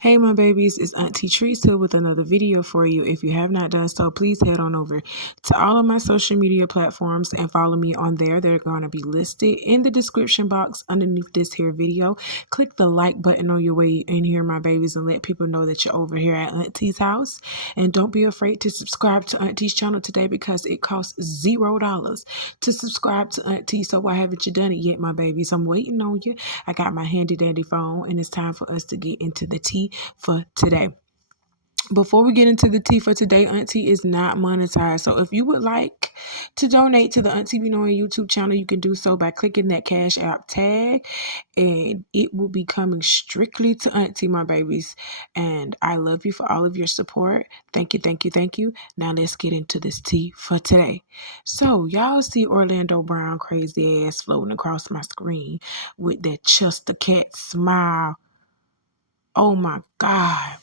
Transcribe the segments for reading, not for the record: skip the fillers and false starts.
Hey my babies, it's Auntie Trice here with another video for you. If you have not done so, please head on over to all of my social media platforms and follow me on there. They're going to be listed in the description box underneath this here video. Click the like button on your way in here, my babies, and let people know that you're over here at Auntie's house. And don't be afraid to subscribe to Auntie's channel today because it costs $0 to subscribe to Auntie. So why haven't you done it yet, my babies? I'm waiting on you. I got my handy dandy phone and it's time for us to get into the tea for today. Before we get into the tea for today, Auntie is not monetized. So if you would like to donate to the Auntie Be Knowing YouTube channel, you can do so by clicking that Cash App tag, and it will be coming strictly to Auntie, my babies. And I love you for all of your support. Thank you, thank you, thank you. Now let's get into this tea for today. So y'all see Orlando Brown crazy ass floating across my screen with that Chester Cat smile. Oh my God.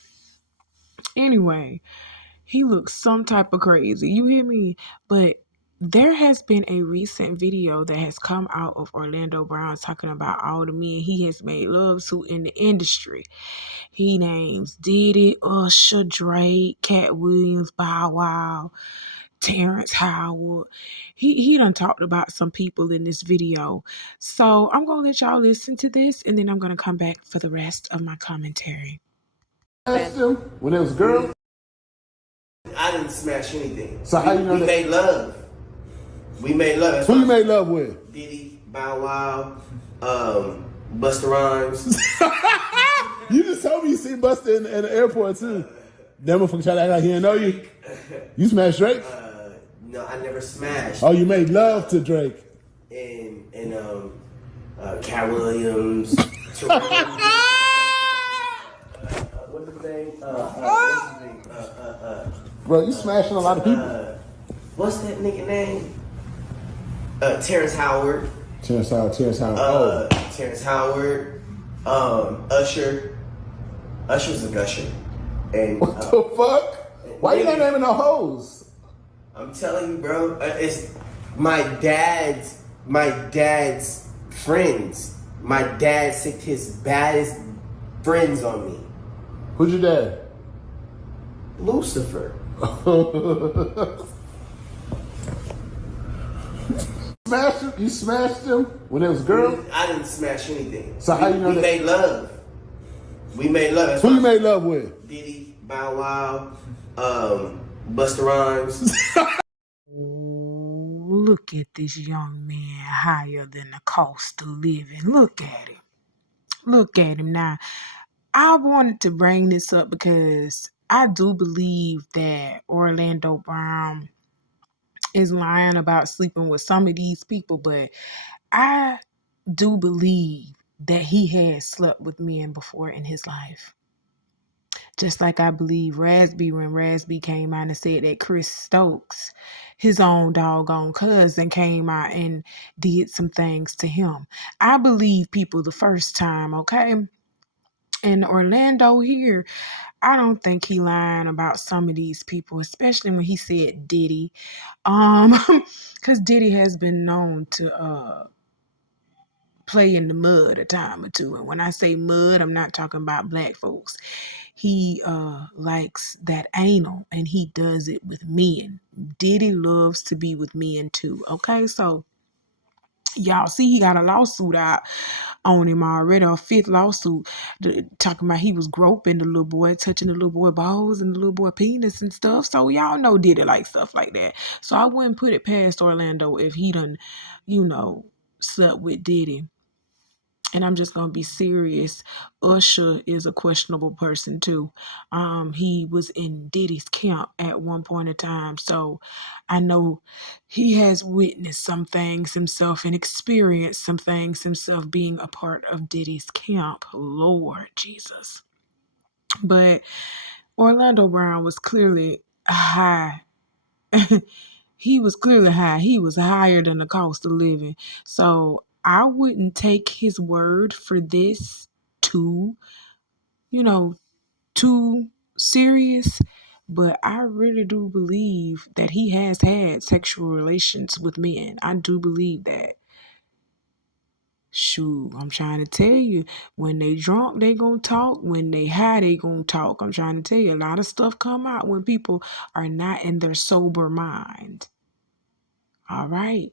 Anyway, he looks some type of crazy. You hear me? But there has been a recent video that has come out of Orlando Brown talking about all the men he has made love to in the industry. He names Diddy, Usher, Drake, Cat Williams, Bow Wow, Terrence Howard. He done talked about some people in this video. So I'm going to let y'all listen to this, and then I'm going to come back for the rest of my commentary. When it was a girl? I didn't smash anything. So how you know we that? made love. We made love. That's Who you made love with? Diddy, Bow Wow, Busta Rhymes. You just told me you see Busta in the airport too. That motherfucker try to act like he didn't know you. You smashed Drake? No, I never smashed. Oh, you made love to Drake. And Cat Williams. What's his name? What's his name? Bro, you smashing a lot of people. What's that nigga name? Terrence Howard. Terrence Howard. Terrence Howard. Usher. Usher's a gusher. And What the fuck? Why you not naming no hoes? I'm telling you, bro. It's my dad's friends. My dad sicked his baddest friends on me. Who's your dad? Lucifer. You smashed him when it was a girl? I didn't smash anything. So how you know we that? made love. We made love. That's Who you made love with? Diddy, Bow Wow, Busta Rhymes. Look at this young man higher than the cost of living. Look at him. Look at him now. I wanted to bring this up because I do believe that Orlando Brown is lying about sleeping with some of these people, but I do believe that he has slept with men before in his life. Just like I believe Raspy when Raspy came out and said that Chris Stokes, his own doggone cousin, came out and did some things to him. I believe people the first time, okay? And Orlando here, I don't think he lying about some of these people, especially when he said Diddy. Because Diddy has been known to play in the mud a time or two. And when I say mud, I'm not talking about black folks. He likes that anal, and he does it with men. Diddy loves to be with men too. Okay, so y'all see he got a lawsuit out on him already, a fifth lawsuit, talking about he was groping the little boy, touching the little boy balls and the little boy penis and stuff. So y'all know Diddy like stuff like that. So I wouldn't put it past Orlando if he done, slept with Diddy. And I'm just going to be serious. Usher is a questionable person too. He was in Diddy's camp at one point in time. So I know he has witnessed some things himself and experienced some things himself being a part of Diddy's camp. Lord Jesus. But Orlando Brown was clearly high. He was clearly high. He was higher than the cost of living. So I wouldn't take his word for this too serious. but I really do believe that he has had sexual relations with men. I do believe that. Shoot, I'm trying to tell you, when they drunk, they gonna talk. When they high, they gonna talk. I'm trying to tell you, a lot of stuff come out when people are not in their sober mind. All right?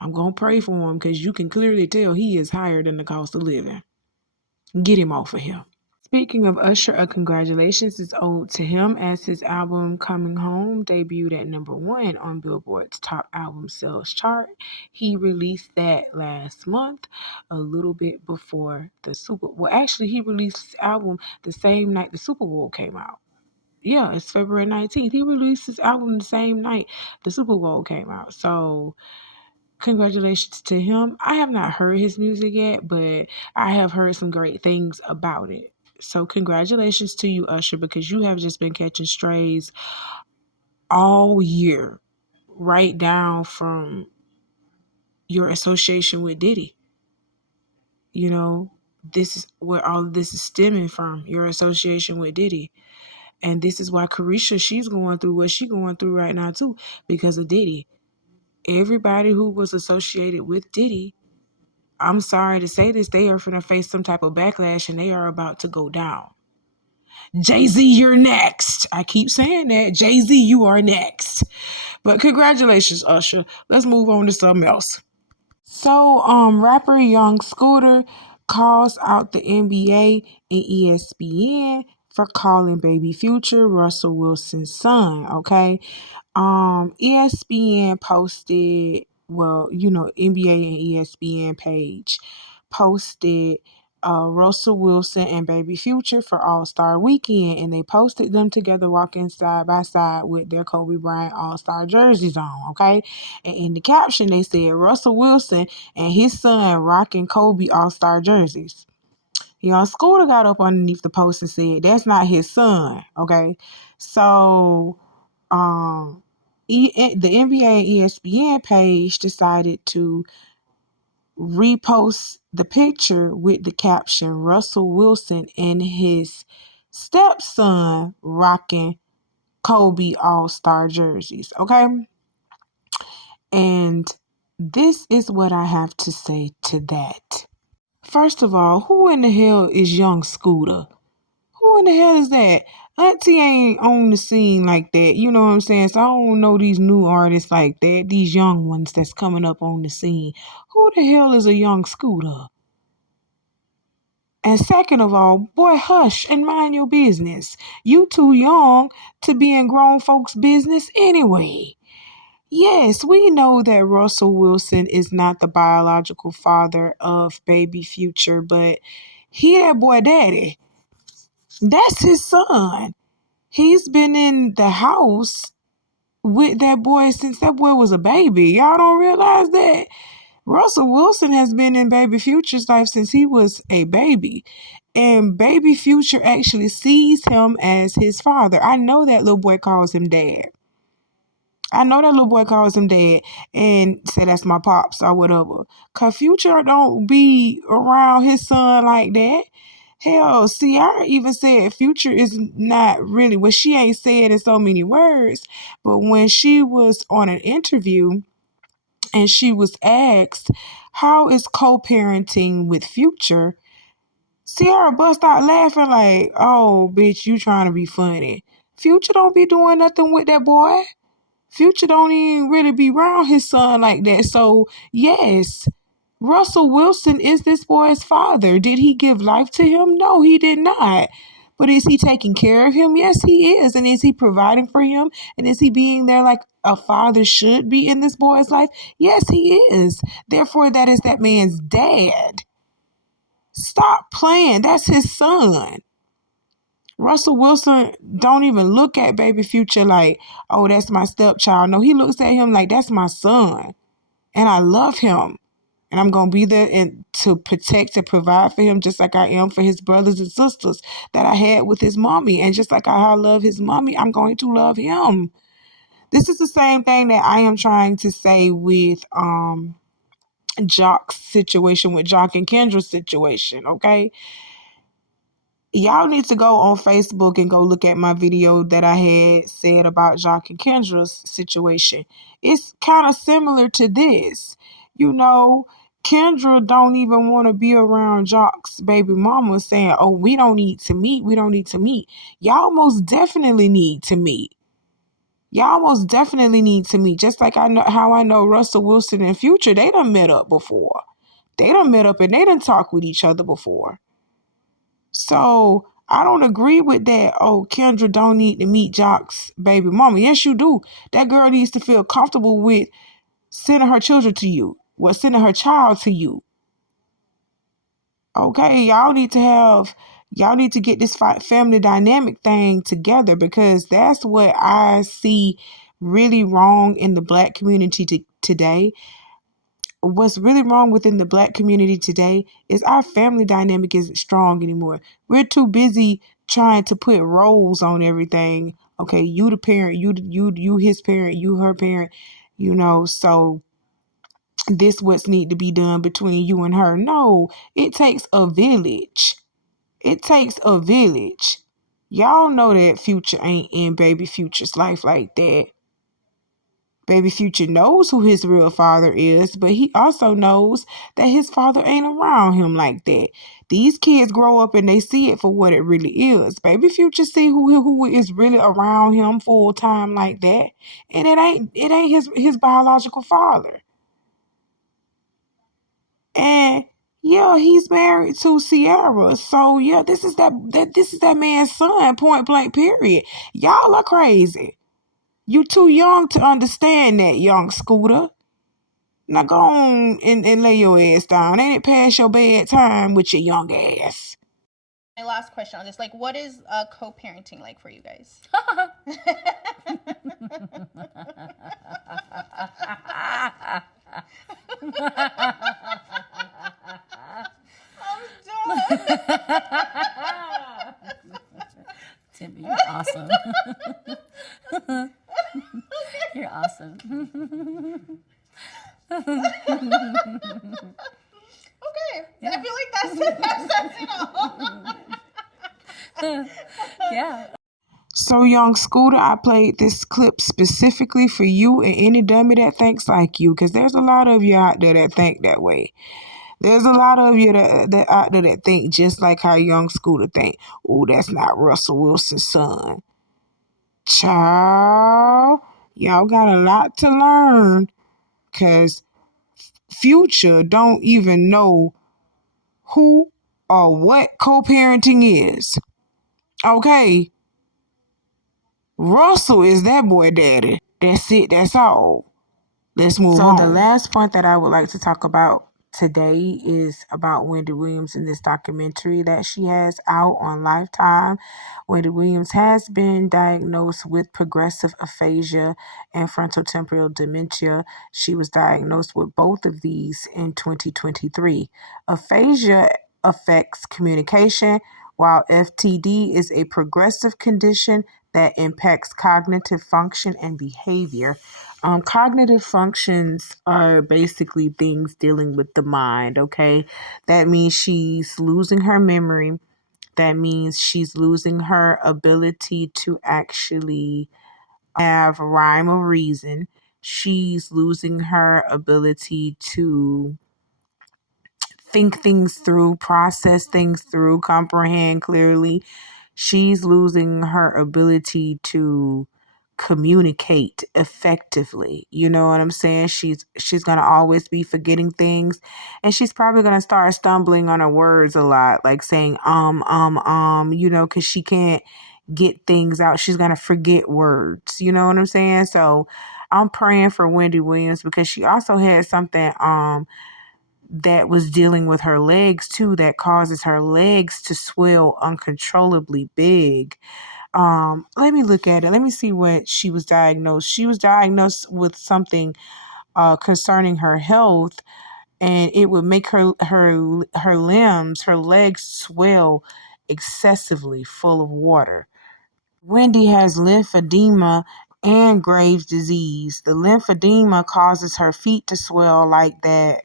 I'm gonna pray for him because you can clearly tell he is higher than the cost of living. Get him off of him. Speaking of Usher, a congratulations is owed to him as his album Coming Home debuted at #1 on Billboard's top album sales chart. He released that last month, a little bit before the Super Bowl. Well, actually, he released his album the same night the Super Bowl came out. Yeah, it's February 19th. He released his album the same night the Super Bowl came out. So congratulations to him. I have not heard his music yet, but I have heard some great things about it. So congratulations to you, Usher, because you have just been catching strays all year, right down from your association with Diddy. You know, this is where all of this is stemming from, your association with Diddy. And this is why Carisha, she's going through what she's going through right now too, because of Diddy. Everybody who was associated with Diddy, I'm sorry to say this, they are going to face some type of backlash and they are about to go down. Jay-Z, you're next. I keep saying that. Jay-Z, you are next. But congratulations, Usher. Let's move on to something else. So, rapper Young Scooter calls out the NBA and ESPN for calling baby Future Russell Wilson's son, okay? ESPN posted, well, NBA and ESPN page posted Russell Wilson and Baby Future for All-Star Weekend, and they posted them together walking side by side with their Kobe Bryant All-Star jerseys on, okay? And in the caption, they said Russell Wilson and his son rocking Kobe All-Star jerseys. Young Scooter got up underneath the post and said, that's not his son, okay? So, the NBA and ESPN page decided to repost the picture with the caption Russell Wilson and his stepson rocking Kobe All-Star jerseys, okay? And this is what I have to say to that. First of all, who in the hell is Young Scooter? Who in the hell is that? Auntie ain't on the scene like that. You know what I'm saying? So I don't know these new artists like that, these young ones that's coming up on the scene. Who the hell is a Young Scooter? And second of all, boy, hush and mind your business. You too young to be in grown folks' business anyway. Yes, we know that Russell Wilson is not the biological father of baby Future, but he that boy daddy. That's his son. He's been in the house with that boy since that boy was a baby. Y'all don't realize that? Russell Wilson has been in baby Future's life since he was a baby. And baby Future actually sees him as his father. I know that little boy calls him dad. And say that's my pops or whatever. Cause Future don't be around his son like that. Hell, Ciara even said Future is not really, well, she ain't said in so many words, but when she was on an interview and she was asked, how is co-parenting with Future? Ciara bust out laughing like, oh, bitch, you trying to be funny. Future don't be doing nothing with that boy. Future don't even really be around his son like that. So, yes, Russell Wilson is this boy's father. Did he give life to him? No, he did not. But is he taking care of him? Yes, he is. And is he providing for him? And is he being there like a father should be in this boy's life? Yes, he is. Therefore, that is that man's dad. Stop playing. That's his son. Russell Wilson don't even look at baby Future like, oh, that's my stepchild. No, he looks at him like, that's my son. And I love him. And I'm going to be there and to protect and provide for him just like I am for his brothers and sisters that I had with his mommy. And just like I love his mommy, I'm going to love him. This is the same thing that I am trying to say with Jock's situation, with Jock and Kendra's situation, okay? y'all need to go on Facebook and go look at my video that I had said about Jacques and Kendra's situation. It's kind of similar to this. You know, Kendra don't even want to be around Jacques' baby mama saying, oh, we don't need to meet. We don't need to meet. Y'all most definitely need to meet. Y'all most definitely need to meet. Just like I know how I know Russell Wilson and Future, they done met up before. They done met up and they done talked with each other before. So I don't agree with that. Oh, Kendra don't need to meet Jacques' baby mama. Yes, you do. That girl needs to feel comfortable with sending her children to you. Well, sending her child to you. Okay, y'all need to get this family dynamic thing together, because that's what I see really wrong in the Black community today. What's really wrong within the Black community today is our family dynamic isn't strong anymore. We're too busy trying to put roles on everything. Okay, you the parent, you his parent, you her parent, so this what's need to be done between you and her. No, it takes a village. It takes a village. Y'all know that Future ain't in baby Future's life like that. Baby Future knows who his real father is, but he also knows that his father ain't around him like that. These kids grow up and they see it for what it really is. Baby Future see who is really around him full time like that, and it ain't his biological father. And yeah, he's married to Sierra. So yeah, this is that man's son, point blank, period. Y'all are crazy. You too young to understand that, young Scooter. Now go on and lay your ass down. Ain't it past your bedtime with your young ass? My last question on this, like, what is co-parenting like for you guys? Timmy, you're awesome. You're awesome. Okay, yeah. I feel like that's Yeah. So, young Scooter, I played this clip specifically for you and any dummy that thinks like you, because there's a lot of you out there that think that way. There's a lot of you that out there that think just like how young Scooter think. Oh, that's not Russell Wilson's son. Child, y'all got a lot to learn, because Future don't even know who or what co-parenting is. Okay? Russell is that boy daddy. That's it. That's all. Let's move on. So the last point that I would like to talk about today is about Wendy Williams in this documentary that she has out on Lifetime. Wendy Williams has been diagnosed with progressive aphasia and frontotemporal dementia. She was diagnosed with both of these in 2023. Aphasia affects communication, while FTD is a progressive condition that impacts cognitive function and behavior. Cognitive functions are basically things dealing with the mind, okay? That means she's losing her memory. That means she's losing her ability to actually have rhyme or reason. She's losing her ability to think things through, process things through, comprehend clearly. She's losing her ability to communicate effectively. You know what I'm saying? She's going to always be forgetting things, and she's probably going to start stumbling on her words a lot, like saying cuz she can't get things out. She's going to forget words. You know what I'm saying? So I'm praying for Wendy Williams, because she also had something that was dealing with her legs too, that causes her legs to swell uncontrollably big. Let me look at it. Let me see what she was diagnosed. She was diagnosed with something concerning her health, and it would make her limbs, her legs swell excessively full of water. Wendy has lymphedema, and Graves' disease. The lymphedema causes her feet to swell like that,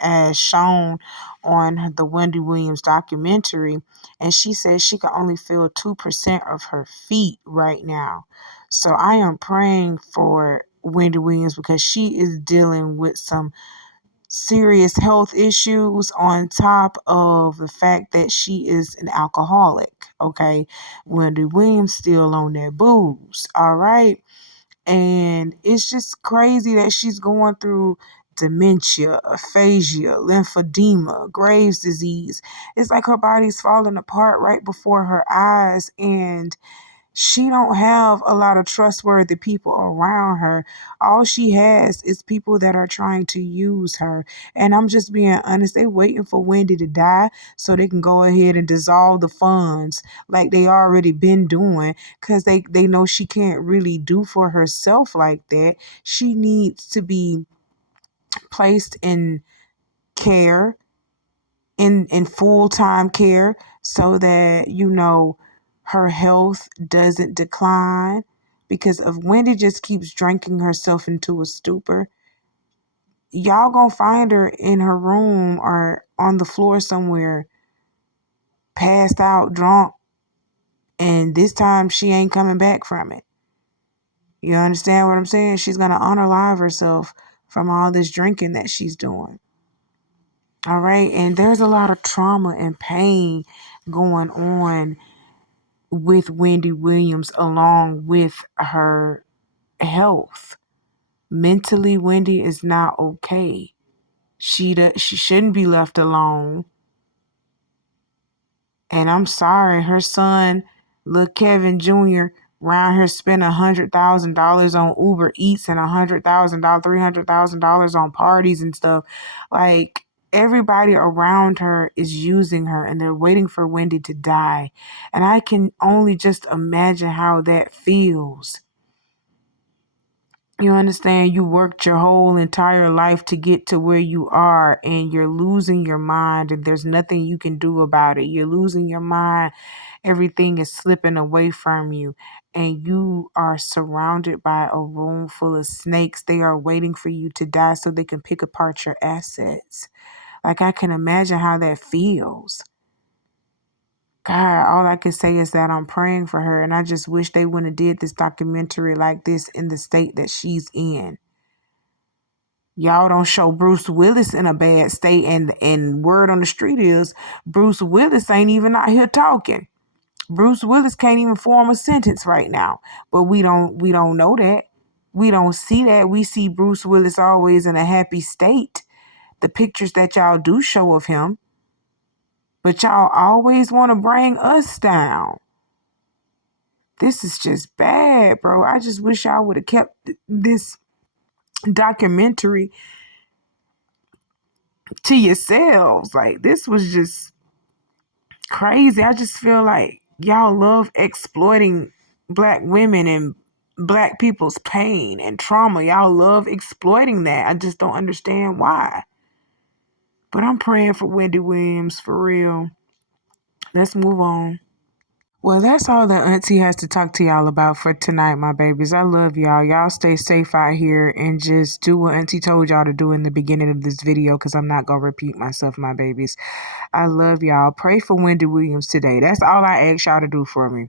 as shown on the Wendy Williams documentary. And she says she can only feel 2% of her feet right now. So I am praying for Wendy Williams because she is dealing with some serious health issues on top of the fact that she is an alcoholic. Okay. Wendy Williams still on that booze. All right. And it's just crazy that she's going through dementia, aphasia, lymphedema, Graves' disease. It's like her body's falling apart right before her eyes, and she don't have a lot of trustworthy people around her. All she has is people that are trying to use her. And I'm just being honest, they waiting for Wendy to die so they can go ahead and dissolve the funds like they already been doing, because they know she can't really do for herself like that. She needs to be placed in care, in full-time care, so that her health doesn't decline. Because if Wendy just keeps drinking herself into a stupor, y'all gonna find her in her room or on the floor somewhere, passed out, drunk, and this time she ain't coming back from it. You understand what I'm saying? She's gonna unalive herself from all this drinking that she's doing. All right. And there's a lot of trauma and pain going on with Wendy Williams, along with her health. Mentally, Wendy is not okay. She shouldn't be left alone. And I'm sorry, her son, little Kevin Jr., around here spending $100,000 on Uber Eats and $100,000, $300,000 on parties and stuff. Like, everybody around her is using her, and they're waiting for Wendy to die. And I can only just imagine how that feels. You understand? You worked your whole entire life to get to where you are, and you're losing your mind, and there's nothing you can do about it. You're losing your mind. Everything is slipping away from you, and you are surrounded by a room full of snakes. They are waiting for you to die so they can pick apart your assets. Like, I can imagine how that feels. God, all I can say is that I'm praying for her, and I just wish they wouldn't have did this documentary like this in the state that she's in. Y'all don't show Bruce Willis in a bad state, and word on the street is Bruce Willis ain't even out here talking. Bruce Willis can't even form a sentence right now. But we don't know that. We don't see that. We see Bruce Willis always in a happy state. The pictures that y'all do show of him. But y'all always want to bring us down. This is just bad, bro. I just wish y'all would have kept this documentary to yourselves. Like, this was just crazy. I just feel like y'all love exploiting Black women and Black people's pain and trauma. Y'all love exploiting that. I just don't understand why. But I'm praying for Wendy Williams, for real. Let's move on. Well, that's all that Auntie has to talk to y'all about for tonight, my babies. I love y'all. Y'all stay safe out here and just do what Auntie told y'all to do in the beginning of this video, because I'm not going to repeat myself, my babies. I love y'all. Pray for Wendy Williams today. That's all I ask y'all to do for me.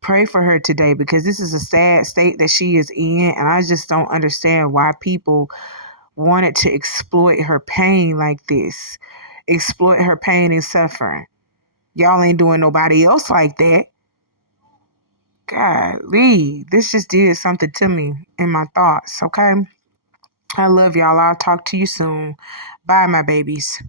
Pray for her today, because this is a sad state that she is in, and I just don't understand why people wanted to exploit her pain like this. Exploit her pain and suffering. Y'all ain't doing nobody else like that. Golly, this just did something to me in my thoughts, okay? I love y'all. I'll talk to you soon. Bye, my babies.